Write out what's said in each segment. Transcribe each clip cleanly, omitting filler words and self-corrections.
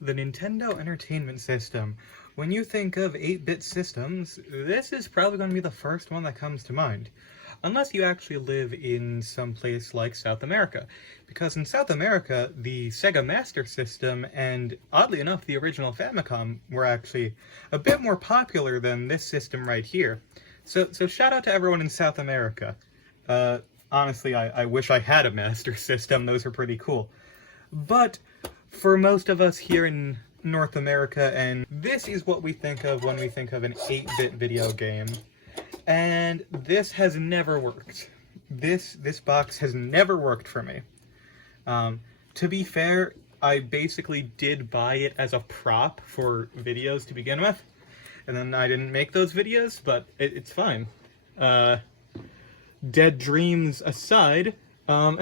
The Nintendo Entertainment System. When you think of 8-bit systems, this is probably going to be the first one that comes to mind. Unless you actually live in some place like South America. Because in South America, the Sega Master System and, oddly enough, the original Famicom were actually a bit more popular than this system right here. So shout out to everyone in South America. Honestly, I wish I had a Master System. Those are pretty cool. But for most of us here in North America, and this is what we think of when we think of an 8-bit video game. And this has never worked. This box has never worked for me. To be fair, I basically did buy it as a prop for videos to begin with. And then I didn't make those videos, but it's fine. Dead dreams aside, I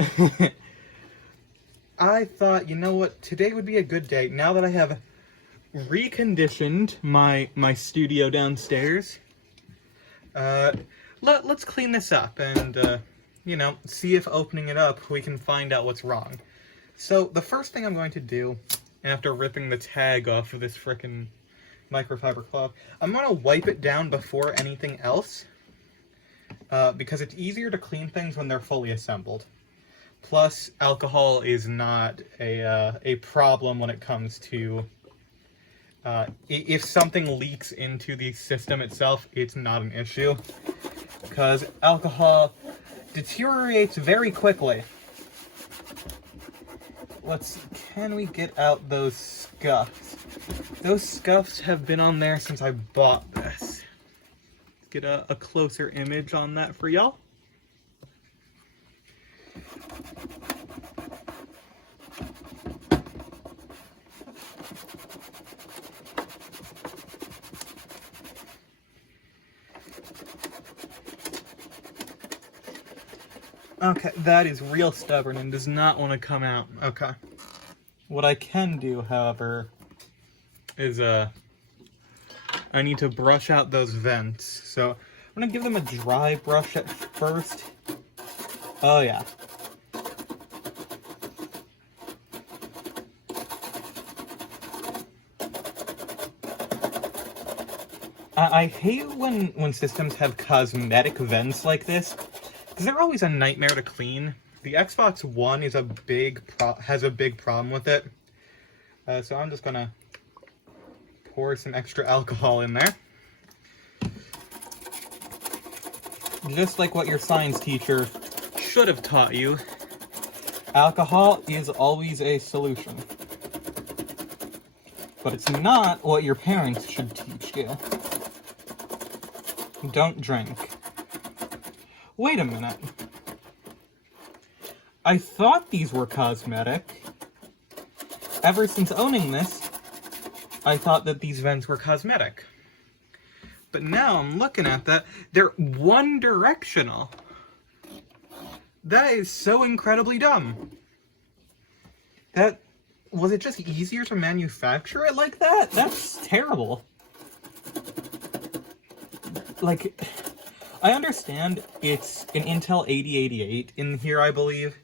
thought, you know what, today would be a good day. Now that I have reconditioned my studio downstairs, let's clean this up and, you know, see if opening it up we can find out what's wrong. So the first thing I'm going to do, after ripping the tag off of this frickin' microfiber cloth, I'm going to wipe it down before anything else, because it's easier to clean things when they're fully assembled. Plus, alcohol is not a problem when it comes to, if something leaks into the system itself, it's not an issue, because alcohol deteriorates very quickly. Let's see, can we get out those scuffs? Those scuffs have been on there since I bought this. Let's get a closer image on that for y'all. Okay, that is real stubborn and does not want to come out. Okay. What I can do, however, is I need to brush out those vents. So I'm gonna give them a dry brush at first. Oh yeah. I hate when systems have cosmetic vents like this, because they're always a nightmare to clean. The Xbox One is has a big problem with it. So I'm just gonna pour some extra alcohol in there. Just like what your science teacher should have taught you, alcohol is always a solution. But it's not what your parents should teach you. Don't drink. Wait a minute. I thought these were cosmetic. Ever since owning this, I thought that these vents were cosmetic. But now I'm looking at that, they're one directional. That is so incredibly dumb. Was it just easier to manufacture it like that? That's terrible. Like, I understand it's an Intel 8088 in here, I believe.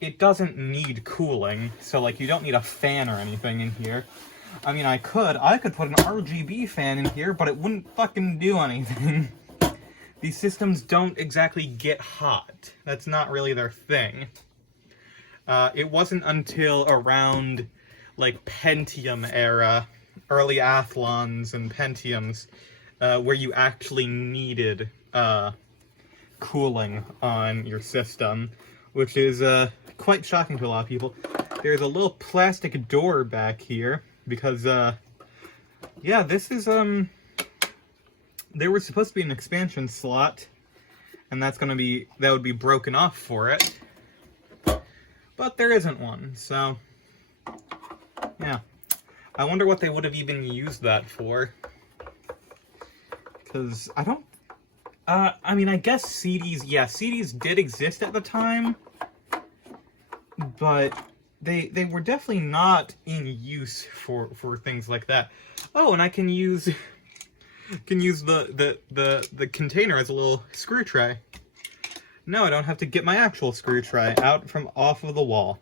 It doesn't need cooling, so like you don't need a fan or anything in here. I mean, I could put an RGB fan in here, but it wouldn't fucking do anything. These systems don't exactly get hot. That's not really their thing. It wasn't until around, like, Pentium era, early Athlons and Pentiums, where you actually needed cooling on your system, which is quite shocking to a lot of people. There's a little plastic door back here, because, yeah, this is, there was supposed to be an expansion slot, and that would be broken off for it, but there isn't one, so, yeah. I wonder what they would have even used that for, because I don't, I mean, I guess CDs, yeah, CDs did exist at the time, but they were definitely not in use for things like that. Oh, and I can use the container as a little screw tray. No, I don't have to get my actual screw tray out from off of the wall.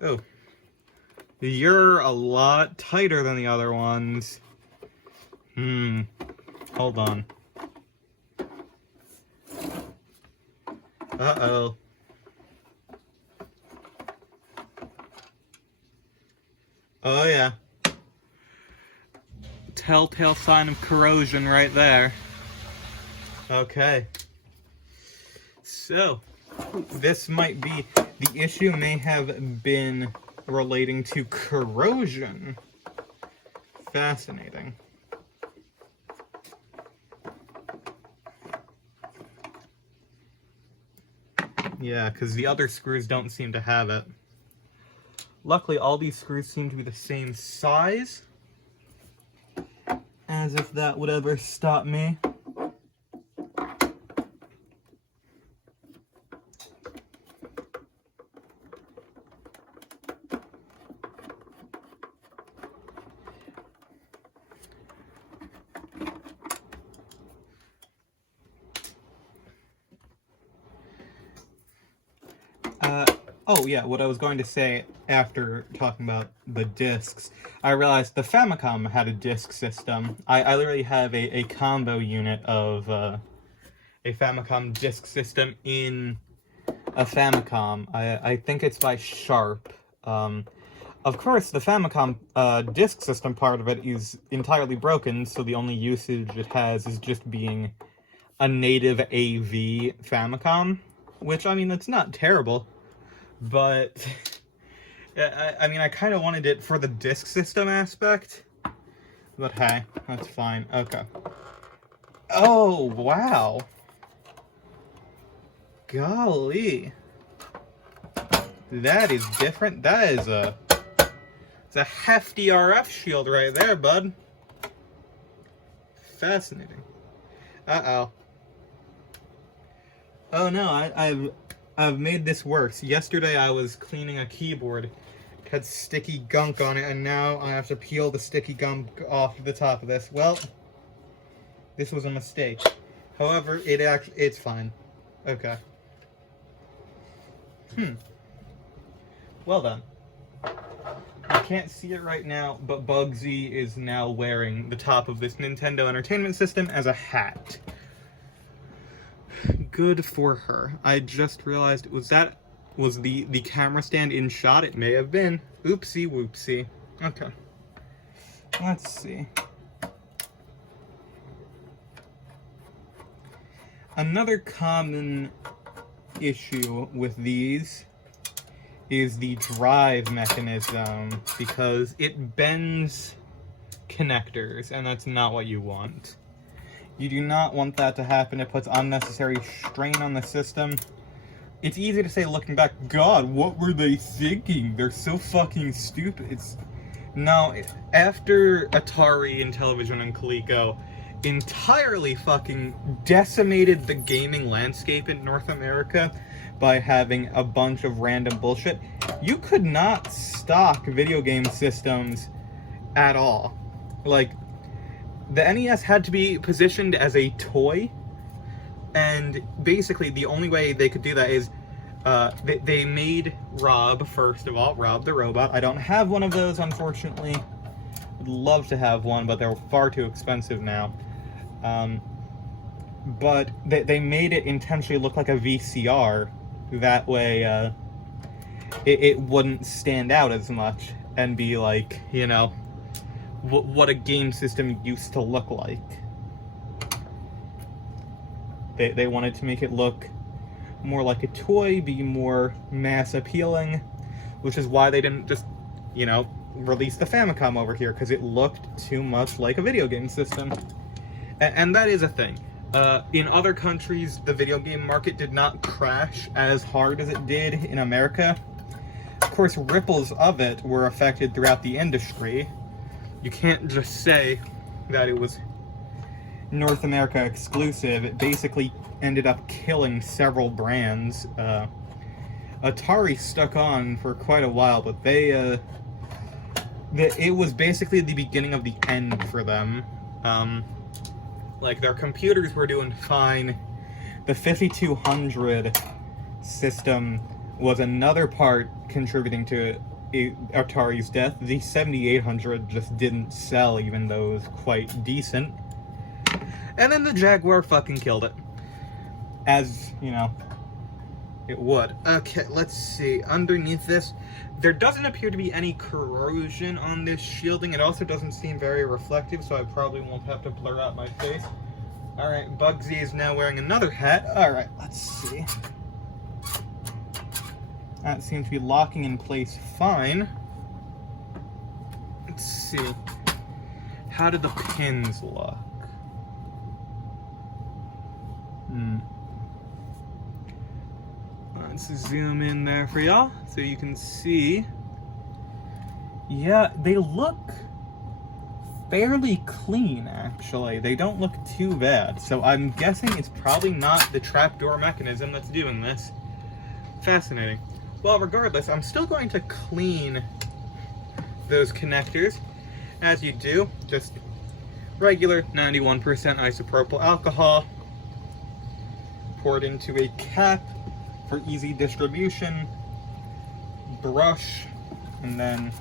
Oh, You're a lot tighter than the other ones. Hold on. Uh-oh. Oh, yeah. Telltale sign of corrosion right there. Okay. So, this might be... The issue may have been relating to corrosion. Fascinating. Yeah, because the other screws don't seem to have it. Luckily, all these screws seem to be the same size. As if that would ever stop me. Oh yeah, what I was going to say after talking about the discs, I realized the Famicom had a disc system. I literally have a combo unit of a Famicom disc system in a Famicom. I think it's by Sharp. Of course, the Famicom disc system part of it is entirely broken, so the only usage it has is just being a native AV Famicom, which, I mean, that's not terrible. But, I mean, I kind of wanted it for the disk system aspect. But hey, that's fine. Okay. Oh, wow. Golly. That is different. That is it's a hefty RF shield right there, bud. Fascinating. Uh-oh. Oh no, I've made this worse. Yesterday I was cleaning a keyboard. It had sticky gunk on it, and now I have to peel the sticky gunk off the top of this. Well, this was a mistake. However, it's fine. Okay. Well then. I can't see it right now, but Bugsy is now wearing the top of this Nintendo Entertainment System as a hat. Good for her. I just realized, was the camera stand in shot? It may have been. Oopsie whoopsie. Okay. Let's see. Another common issue with these is the drive mechanism, because it bends connectors, and that's not what you want. You do not want that to happen. It puts unnecessary strain on the system. It's easy to say, looking back, God, what were they thinking? They're so fucking stupid. No, after Atari and Television and Coleco entirely fucking decimated the gaming landscape in North America by having a bunch of random bullshit, you could not stock video game systems at all. Like, the NES had to be positioned as a toy, and basically the only way they could do that is they made Rob, first of all, Rob the Robot. I don't have one of those, unfortunately. Would love to have one, but they're far too expensive now. But they made it intentionally look like a VCR. That way it wouldn't stand out as much and be like, you know, what a game system used to look like. They wanted to make it look more like a toy, be more mass appealing, which is why they didn't just, you know, release the Famicom over here, because it looked too much like a video game system. And that is a thing. In other countries, the video game market did not crash as hard as it did in America. Of course, ripples of it were affected throughout the industry. You can't just say that it was North America exclusive. It basically ended up killing several brands. Atari stuck on for quite a while, but it was basically the beginning of the end for them. Like, their computers were doing fine. The 5200 system was another part contributing to Atari's death, the 7800 just didn't sell, even though it was quite decent. And then the Jaguar fucking killed it. As, you know, it would. Okay, let's see. Underneath this, there doesn't appear to be any corrosion on this shielding. It also doesn't seem very reflective, so I probably won't have to blur out my face. Alright, Bugsy is now wearing another hat. Alright, let's see. That seems to be locking in place fine. Let's see. How did the pins lock? Let's zoom in there for y'all so you can see. Yeah, they look fairly clean, actually. They don't look too bad. So I'm guessing it's probably not the trapdoor mechanism that's doing this. Fascinating. Well, regardless, I'm still going to clean those connectors. As you do, just regular 91% isopropyl alcohol poured into a cap for easy distribution, brush, and then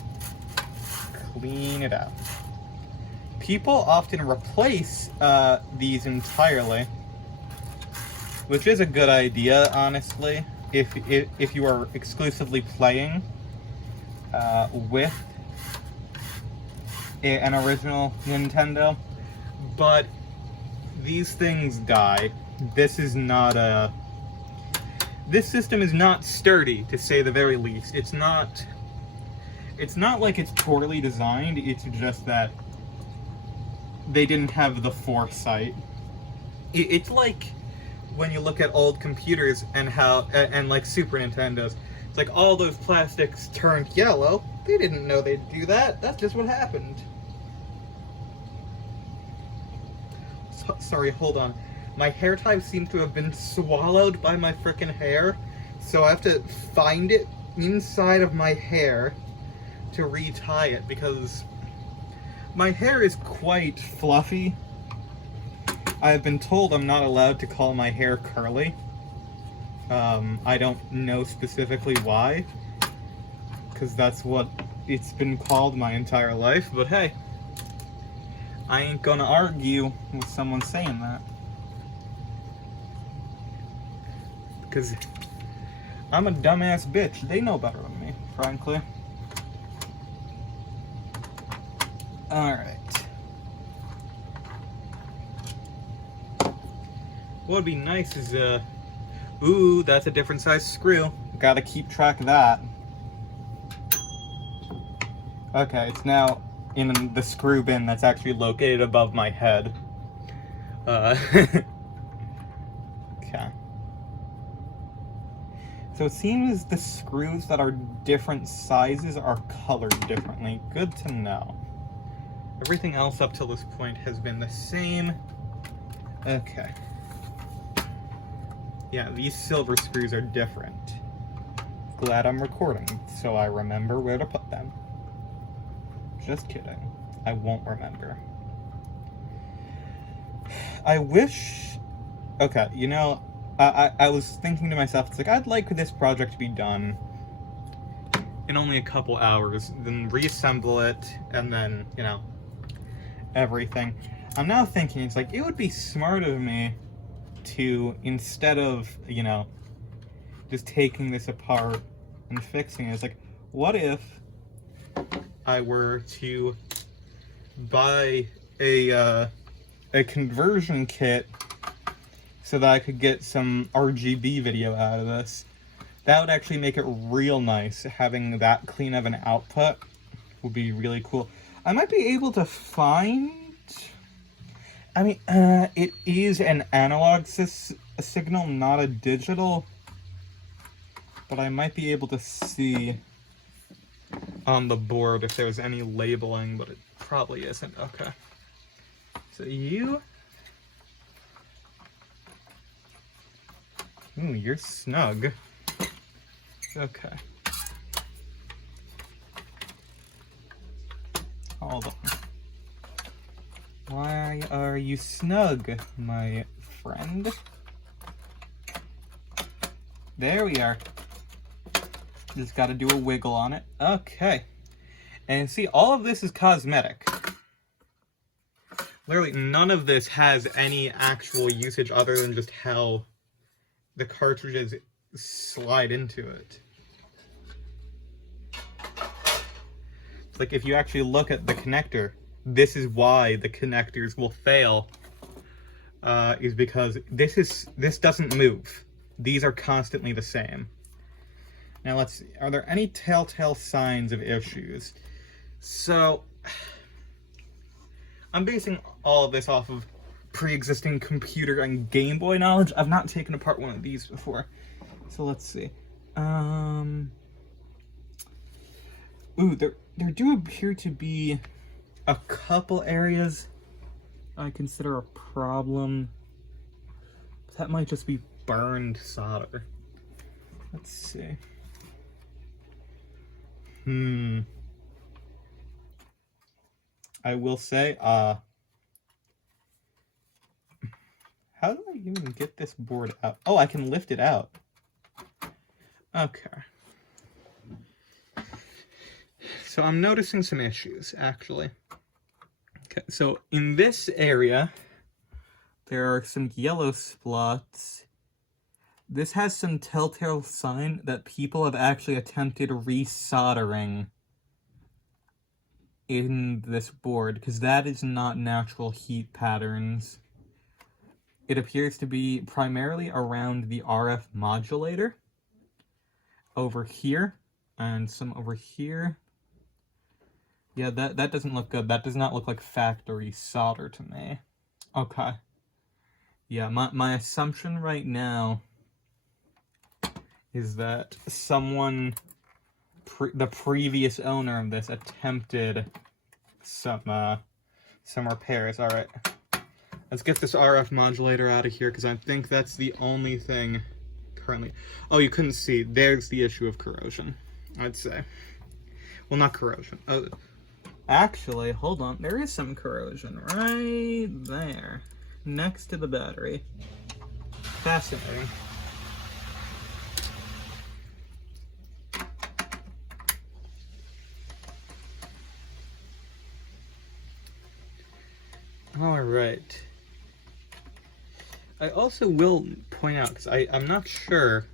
clean it out. People often replace these entirely, which is a good idea, honestly, if you are exclusively playing with an original Nintendo. But these things die. This system is not sturdy, to say the very least. It's not like it's poorly designed, it's just that they didn't have the foresight. It's like when you look at old computers and like Super Nintendos. It's like all those plastics turned yellow. They didn't know they'd do that. That's just what happened. Sorry, hold on. My hair tie seems to have been swallowed by my frickin' hair, so I have to find it inside of my hair to retie it, because my hair is quite fluffy. I have been told I'm not allowed to call my hair curly. I don't know specifically why, because that's what it's been called my entire life, but hey, I ain't gonna argue with someone saying that. Because I'm a dumbass bitch. They know better than me, frankly. Alright. What would be nice is, ooh, that's a different size screw. Gotta keep track of that. Okay, it's now in the screw bin that's actually located above my head. Okay. So it seems the screws that are different sizes are colored differently. Good to know. Everything else up till this point has been the same. Okay. Yeah, these silver screws are different. Glad I'm recording, so I remember where to put them. Just kidding. I won't remember. I wish... Okay, you know, I was thinking to myself, it's like, I'd like this project to be done in only a couple hours, then reassemble it, and then, you know, everything. I'm now thinking, it's like, it would be smart of me to, instead of, you know, just taking this apart and fixing it, it's like, what if I were to buy a conversion kit so that I could get some RGB video out of this. That would actually make it real nice. Having that clean of an output would be really cool. I might be able to find... I mean, it is an analog signal, not a digital. But I might be able to see on the board if there's any labeling, but it probably isn't. Okay. So you... Ooh, you're snug. Okay. Hold on. Why are you snug, my friend? There we are. Just got to do a wiggle on it. Okay. And see, all of this is cosmetic. Literally, none of this has any actual usage other than just how the cartridges slide into it. It's like, if you actually look at the connector, this is why the connectors will fail, is because this doesn't move. These are constantly the same. Now let's see, are there any telltale signs of issues? So, I'm basing all of this off of pre-existing computer and Game Boy knowledge. I've not taken apart one of these before. So let's see. Ooh, there do appear to be a couple areas I consider a problem. That might just be burned solder. Let's see. I will say, how do I even get this board out? Oh, I can lift it out. Okay. So I'm noticing some issues, actually. Okay, so in this area, there are some yellow spots. This has some telltale sign that people have actually attempted resoldering in this board, because that is not natural heat patterns. It appears to be primarily around the RF modulator. Over here, and some over here. Yeah, that doesn't look good. That does not look like factory solder to me. Okay. Yeah, my assumption right now is that someone, the previous owner of this, attempted some repairs. All right, let's get this RF modulator out of here, because I think that's the only thing currently. Oh, you couldn't see. There's the issue of corrosion, I'd say. Well, not corrosion. Oh, actually, hold on. There is some corrosion right there, next to the battery. Fascinating. All right. I also will point out, because I'm not sure,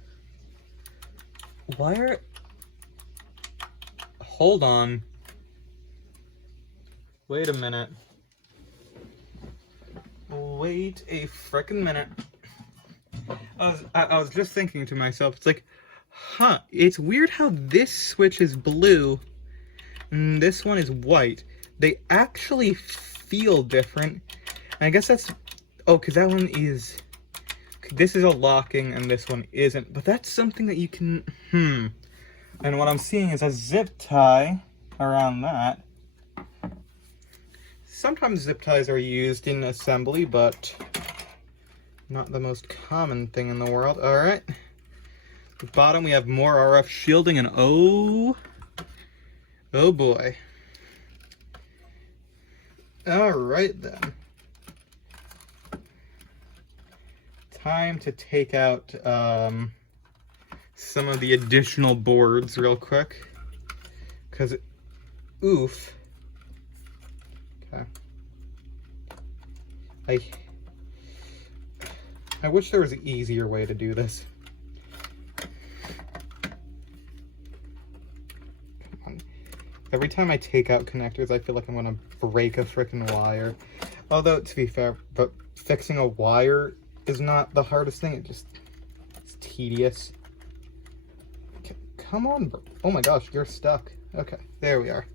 why are... Hold on. Wait a minute. Wait a frickin' minute. I was just thinking to myself, it's like, huh, it's weird how this switch is blue and this one is white. They actually feel different. And I guess that's... Oh, because that one is... This is a locking and this one isn't. But that's something that you can... And what I'm seeing is a zip tie around that. Sometimes zip ties are used in assembly, but not the most common thing in the world. Alright. At the bottom we have more RF shielding, and oh boy. Alright then. Time to take out some of the additional boards real quick. Because, oof. Okay. I wish there was an easier way to do this. Come on. Every time I take out connectors, I feel like I'm gonna break a frickin' wire. Although, to be fair, but fixing a wire is not the hardest thing. It's tedious. Okay, come on, bro. Oh my gosh, you're stuck. Okay, there we are.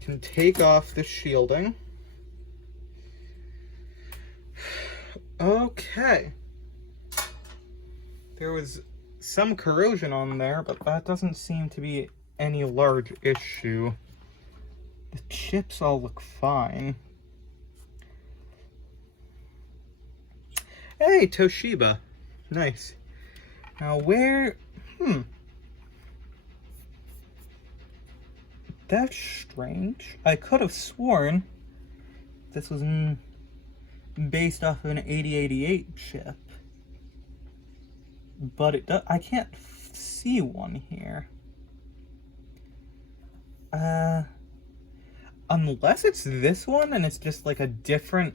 Can take off the shielding. Okay. There was some corrosion on there, but that doesn't seem to be any large issue. The chips all look fine. Hey, Toshiba. Nice. Now where... That's strange. I could have sworn this was based off of an 8088 chip. But it does, I can't see one here. Unless it's this one and it's just like a different...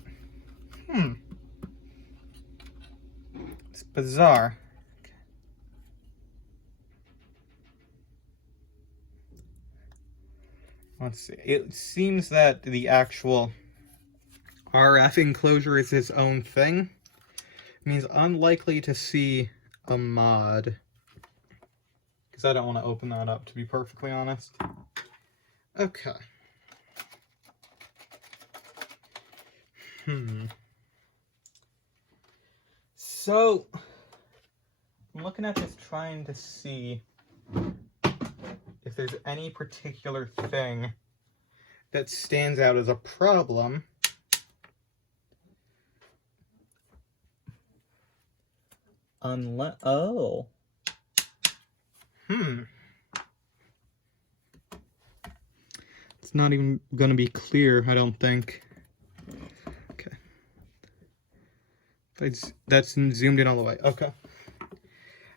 It's bizarre. Let's see. It seems that the actual RF enclosure is its own thing. It means unlikely to see a mod. Because I don't want to open that up, to be perfectly honest. Okay. So, I'm looking at this trying to see if there's any particular thing that stands out as a problem. Unless... Oh. It's not even going to be clear, I don't think. Okay. That's zoomed in all the way. Okay.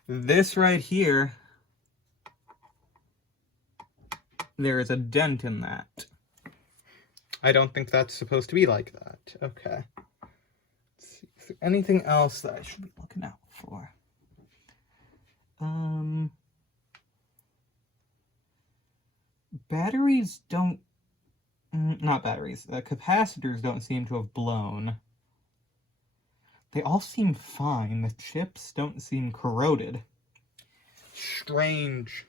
This right here, there is a dent in that. I don't think that's supposed to be like that. Okay. Let's see. Is there anything else that I should be looking out for? Batteries don't... Not batteries. Capacitors don't seem to have blown. They all seem fine. The chips don't seem corroded. Strange.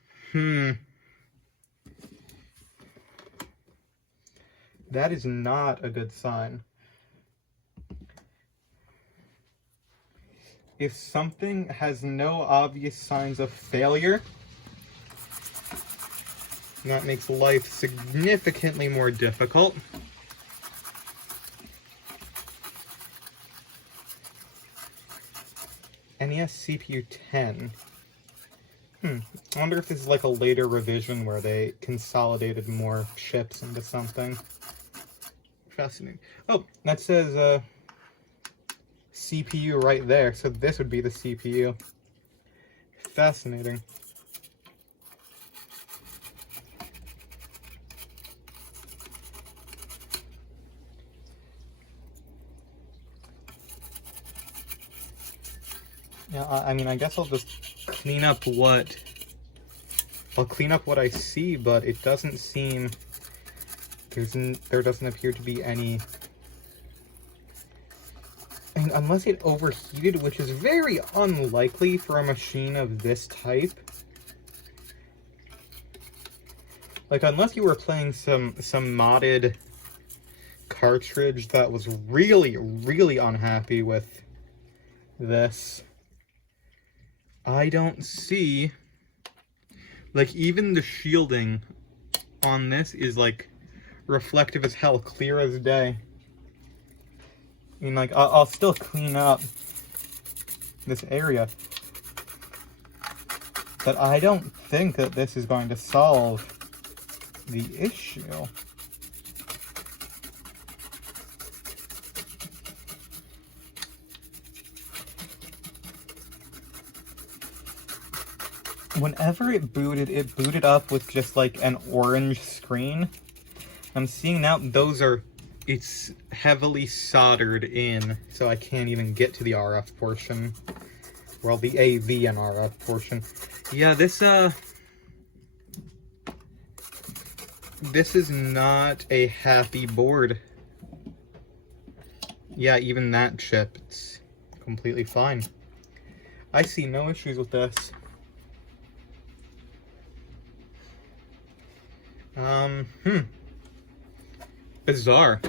That is not a good sign. If something has no obvious signs of failure, that makes life significantly more difficult. NES CPU 10. I wonder if this is like a later revision where they consolidated more chips into something. Fascinating. Oh, that says CPU right there, so this would be the CPU. Fascinating. Yeah, I mean, I guess I'll just clean up what... I'll clean up what I see, but it doesn't seem... There doesn't appear to be any... I mean, unless it overheated, which is very unlikely for a machine of this type. Like, unless you were playing some modded cartridge that was really, really unhappy with this. I don't see... Like, even the shielding on this is, like, reflective as hell, clear as day. I mean, like, I'll still clean up this area. But I don't think that this is going to solve the issue. Whenever it booted up with just like an orange screen. I'm seeing now it's heavily soldered in, so I can't even get to the RF portion. Well, the AV and RF portion. Yeah, this is not a happy board. Yeah, even that chip, it's completely fine. I see no issues with this. Bizarre.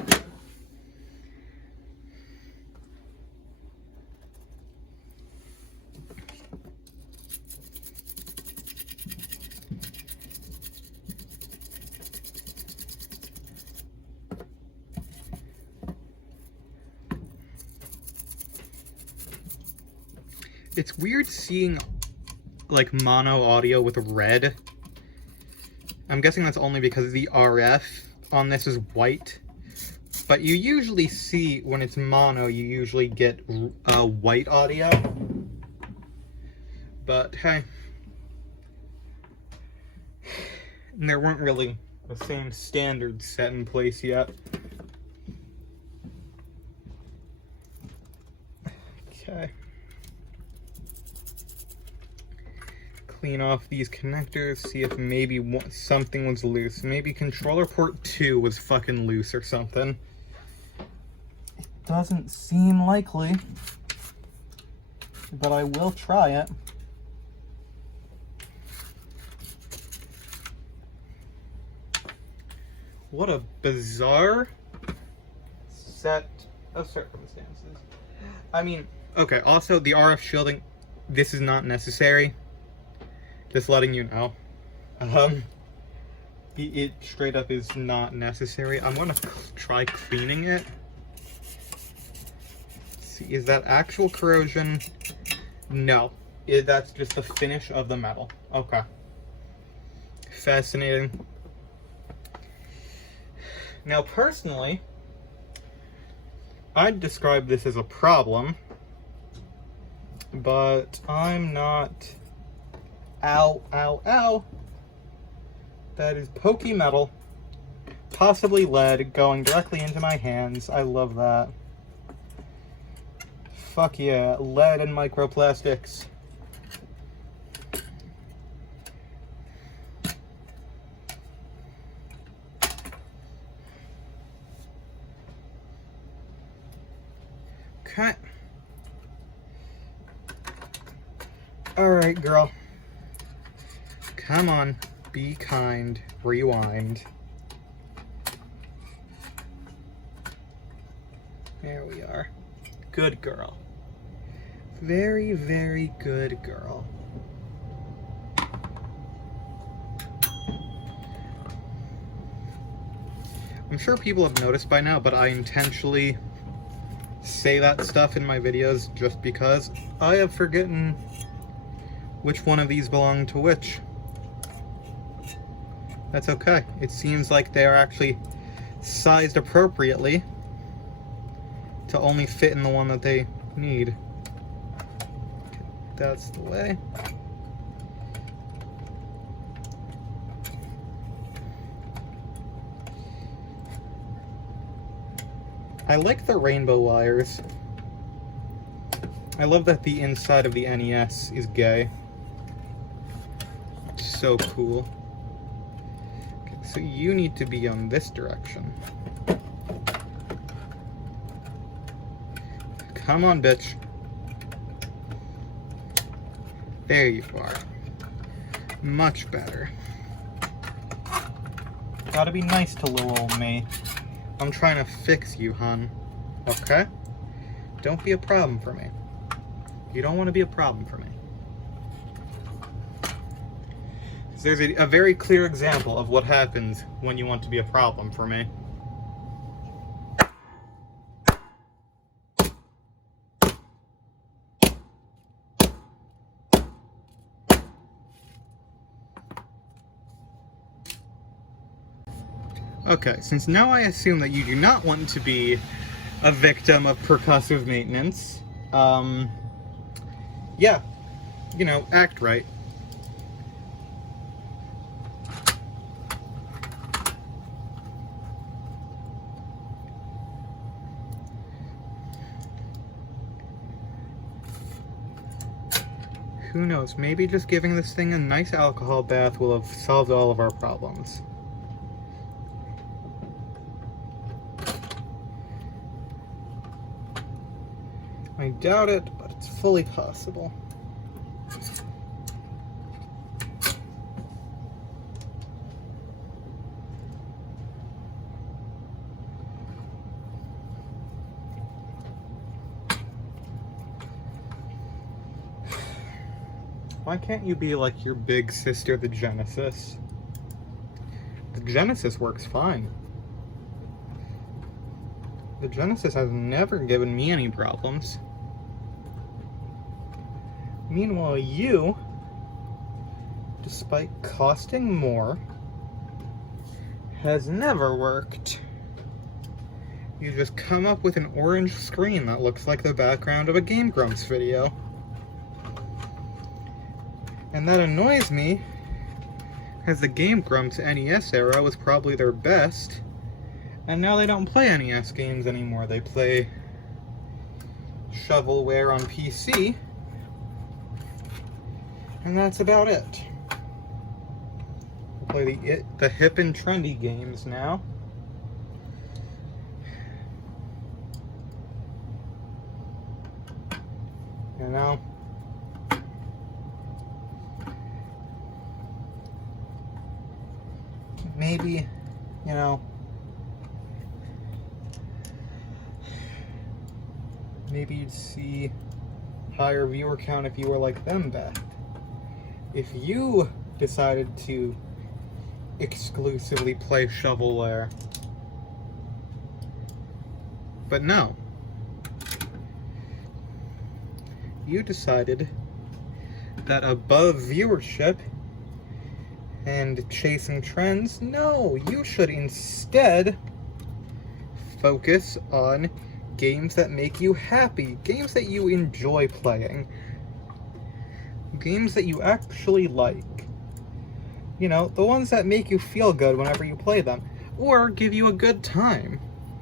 It's weird seeing, like, mono audio with red. I'm guessing that's only because the RF on this is white. But you usually see, when it's mono, you usually get white audio. But, hey. there weren't really the same standards set in place yet. Okay. Clean off these connectors, see if maybe something was loose. Maybe controller port 2 was fucking loose or something. It doesn't seem likely, but I will try it. What a bizarre set of circumstances. I mean, okay, also the RF shielding, this is not necessary. Just letting you know. It straight up is not necessary. I'm gonna try cleaning it. See, is that actual corrosion? No. That's just the finish of the metal. Okay. Fascinating. Now, personally, I'd describe this as a problem, but I'm not... Ow, ow, ow. That is pokey metal, possibly lead, going directly into my hands. I love that. Fuck yeah, lead and microplastics. Okay. Alright, girl. Come on, be kind, rewind. There we are. Good girl. Very, very good girl. I'm sure people have noticed by now, but I intentionally say that stuff in my videos just because I have forgotten which one of these belonged to which. That's okay. It seems like they are actually sized appropriately to only fit in the one that they need. Okay, that's the way. I like the rainbow wires. I love that the inside of the NES is gay. So cool. So you need to be on this direction. Come on, bitch. There you are. Much better. Gotta be nice to little old me. I'm trying to fix you, hun. Okay? Don't be a problem for me. You don't want to be a problem for me. There's a very clear example of what happens when you want to be a problem for me. Okay, since now I assume that you do not want to be a victim of percussive maintenance, yeah, you know, act right. Who knows, maybe just giving this thing a nice alcohol bath will have solved all of our problems. I doubt it, but it's fully possible. Why can't you be like your big sister, the Genesis? The Genesis works fine. The Genesis has never given me any problems. Meanwhile, you, despite costing more, has never worked. You just come up with an orange screen that looks like the background of a Game Grumps video. And that annoys me, As the Game Grumps NES era was probably their best, and now they don't play NES games anymore. They play shovelware on PC, and that's about it. They play the hip and trendy games now. You know? Maybe, you know, maybe you'd see higher viewer count if you were like them, Beth. If you decided to exclusively play shovelware. But no. You decided that above viewership and chasing trends, no, you should instead focus on games that make you happy, games that you enjoy playing, games that you actually like. You know, the ones that make you feel good whenever you play them, or give you a good time.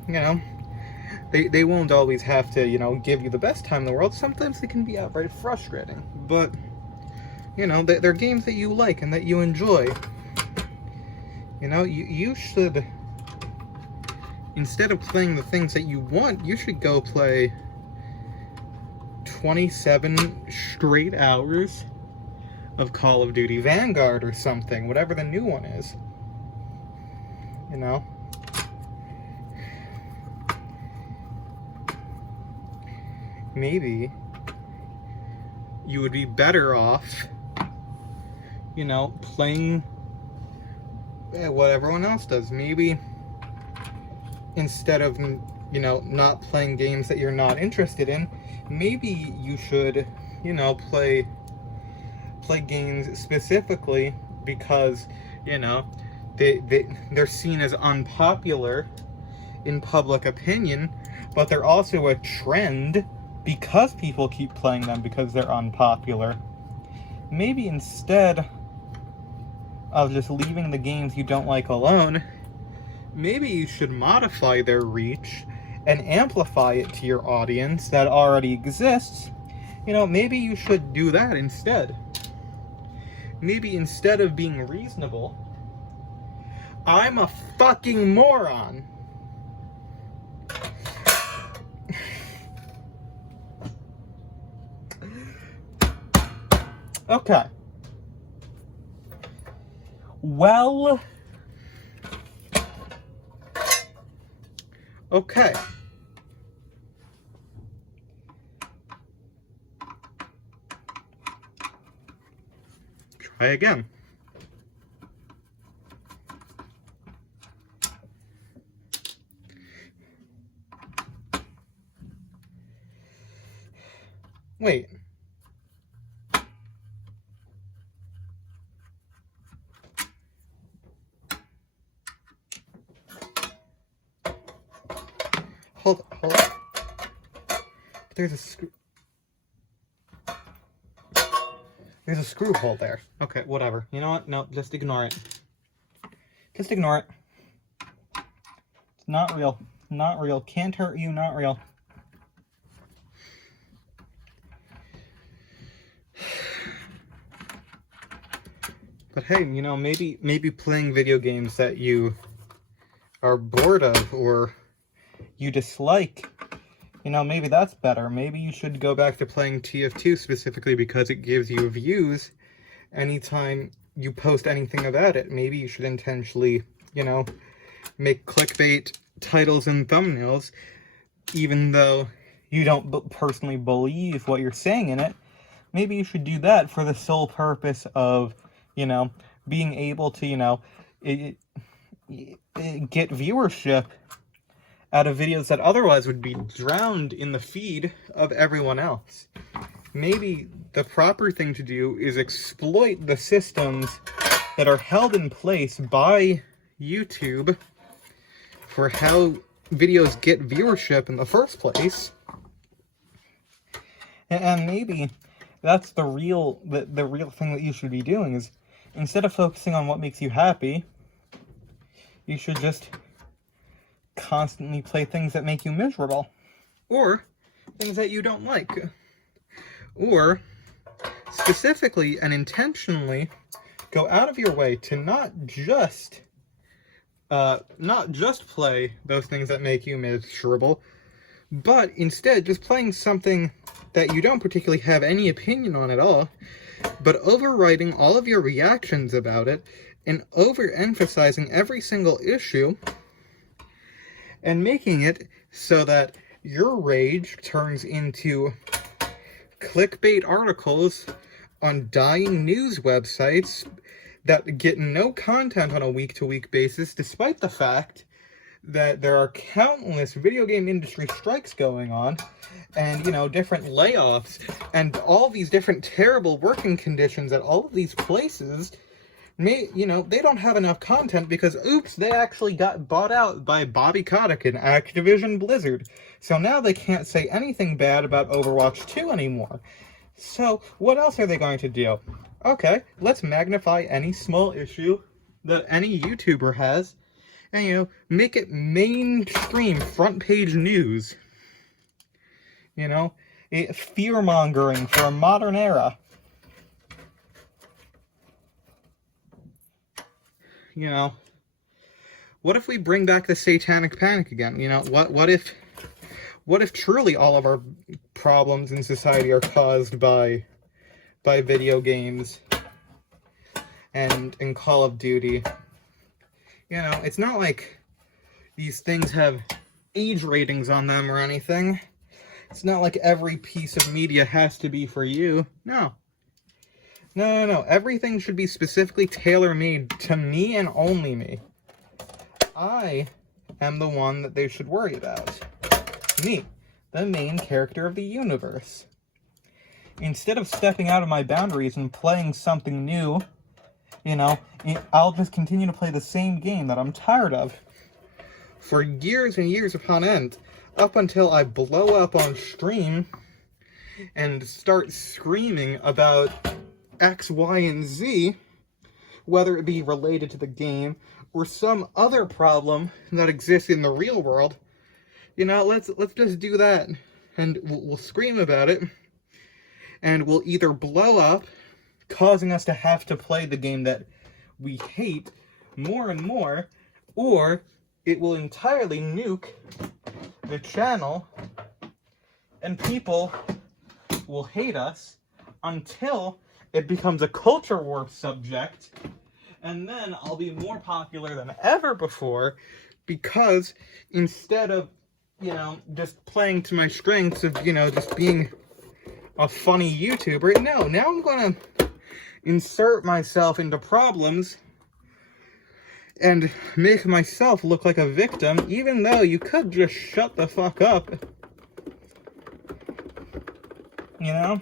You know, they won't always have to, you know, give you the best time in the world. Sometimes they can be outright frustrating, but you know, they're games that you like and that you enjoy. You know, you should, instead of playing the things that you want, you should go play 27 straight hours of Call of Duty Vanguard or something, whatever the new one is. You know? Maybe you would be better off, you know, playing what everyone else does. Maybe instead of, you know, not playing games that you're not interested in, maybe you should, you know, play games specifically because, you know, they're seen as unpopular in public opinion, but they're also a trend because people keep playing them because they're unpopular. Maybe instead of just leaving the games you don't like alone, maybe you should modify their reach and amplify it to your audience that already exists. You know, maybe you should do that instead. Maybe instead of being reasonable, I'm a fucking moron. Okay. Well, okay. Try again. Wait. Hold on. There's a screw. There's a screw hole there. Okay, whatever. You know what? No, just ignore it. Just ignore it. It's not real. Not real. Can't hurt you, not real. But hey, you know, maybe playing video games that you are bored of or you dislike, you know, maybe that's better. Maybe you should go back to playing TF2 specifically because it gives you views anytime you post anything about it. Maybe you should intentionally, you know, make clickbait titles and thumbnails, even though you don't personally believe what you're saying in it. Maybe you should do that for the sole purpose of, you know, being able to, you know, get viewership out of videos that otherwise would be drowned in the feed of everyone else. Maybe the proper thing to do is exploit the systems that are held in place by YouTube for how videos get viewership in the first place. And maybe that's the real thing that you should be doing is instead of focusing on what makes you happy, you should just constantly play things that make you miserable. Or things that you don't like. Or specifically and intentionally go out of your way to not just play those things that make you miserable, but instead just playing something that you don't particularly have any opinion on at all, but overwriting all of your reactions about it and overemphasizing every single issue and making it so that your rage turns into clickbait articles on dying news websites that get no content on a week-to-week basis, despite the fact that there are countless video game industry strikes going on, and, you know, different layoffs, and all these different terrible working conditions at all of these places. You know, they don't have enough content because, oops, they actually got bought out by Bobby Kotick and Activision Blizzard. So now they can't say anything bad about Overwatch 2 anymore. So what else are they going to do? Okay, let's magnify any small issue that any YouTuber has and, you know, make it mainstream front page news. You know, fear-mongering for a modern era. You know, what if we bring back the satanic panic again? You know, what if truly all of our problems in society are caused by video games and Call of Duty? You know, it's not like these things have age ratings on them or anything. It's not like every piece of media has to be for you. No. No. Everything should be specifically tailor-made to me and only me. I am the one that they should worry about. Me, the main character of the universe. Instead of stepping out of my boundaries and playing something new, you know, I'll just continue to play the same game that I'm tired of for years and years upon end, up until I blow up on stream and start screaming about X, Y, and Z, whether it be related to the game or some other problem that exists in the real world. You know, let's just do that, and we'll scream about it, and we'll either blow up, causing us to have to play the game that we hate more and more, or it will entirely nuke the channel, and people will hate us until it becomes a culture war subject, and then I'll be more popular than ever before, because instead of, you know, just playing to my strengths of, you know, just being a funny YouTuber, now I'm gonna insert myself into problems and make myself look like a victim, even though you could just shut the fuck up. You know?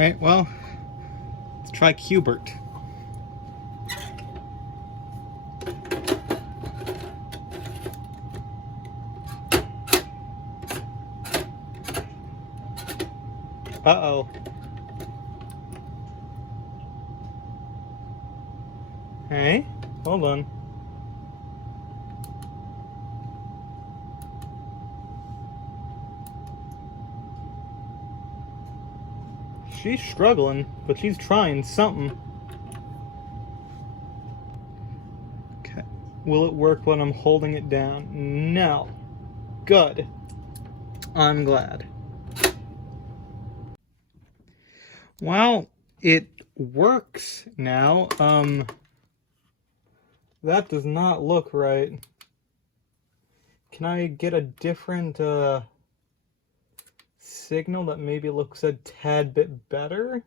Alright, well, let's try Qbert. Uh-oh. Hey, hold on. She's struggling, but she's trying something. Okay. Will it work when I'm holding it down? No. Good. I'm glad. Well, it works now. That does not look right. Can I get a different, signal that maybe looks a tad bit better?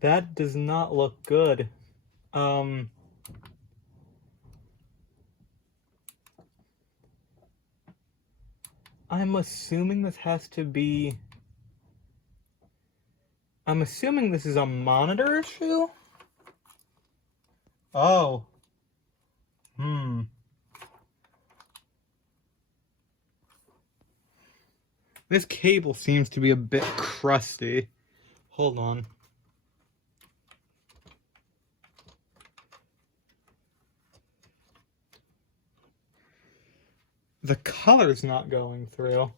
That does not look good. I'm assuming this has to be... I'm assuming this is a monitor issue? Oh. This cable seems to be a bit crusty. Hold on. The color's not going through.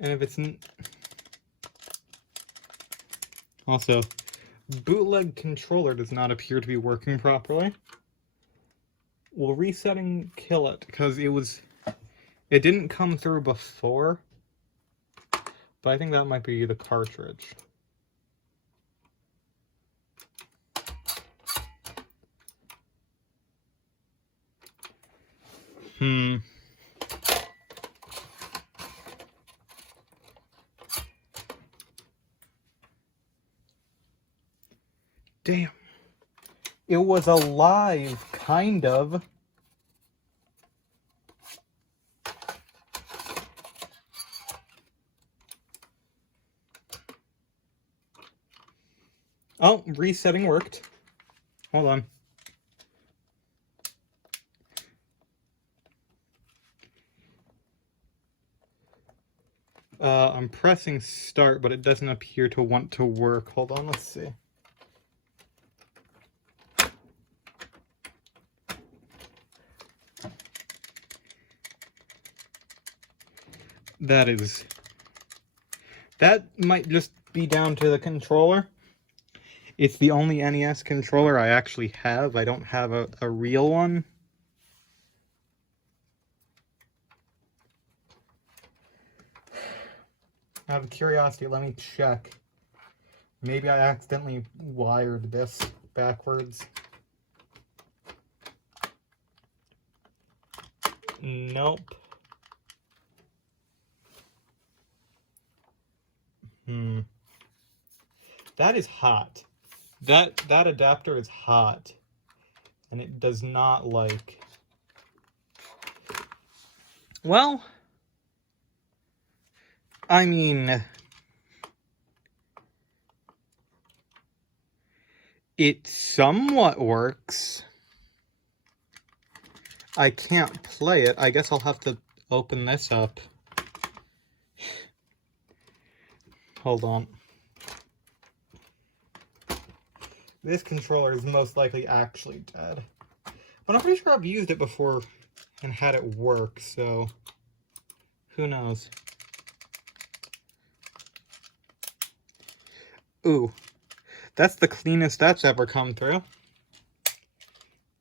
And if it's... Also, bootleg controller does not appear to be working properly. Will resetting kill it? Because it didn't come through before. But I think that might be the cartridge. Damn. It was alive, kind of. Oh, resetting worked. Hold on. I'm pressing start, but it doesn't appear to want to work. Hold on, let's see. That might just be down to the controller. It's the only NES controller I actually have. I don't have a real one. Out of curiosity, let me check. Maybe I accidentally wired this backwards. Nope. That is hot. That adapter is hot. And it does not like... Well, I mean, it somewhat works. I can't play it. I guess I'll have to open this up. Hold on. This controller is most likely actually dead. But I'm pretty sure I've used it before and had it work, so who knows. Ooh, that's the cleanest that's ever come through.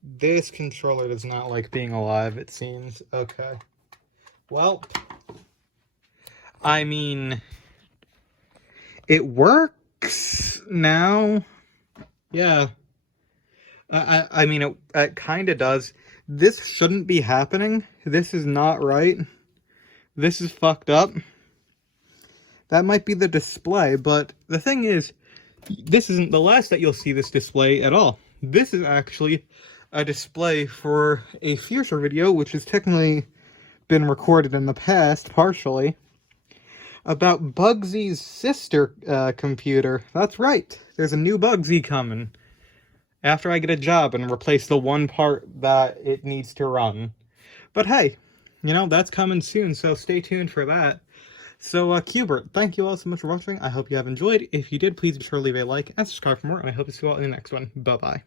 This controller does not like being alive, it seems. Okay. Well, I mean, it works now. Yeah. I mean, it kind of does. This shouldn't be happening. This is not right. This is fucked up. That might be the display, but the thing is, this isn't the last that you'll see this display at all. This is actually a display for a future video, which has technically been recorded in the past, partially, about Bugsy's sister computer. That's right, there's a new Bugsy coming. After I get a job and replace the one part that it needs to run. But hey, you know, that's coming soon, so stay tuned for that. So, Cubert, thank you all so much for watching. I hope you have enjoyed. If you did, please be sure to leave a like and subscribe for more, and I hope to see you all in the next one. Bye-bye.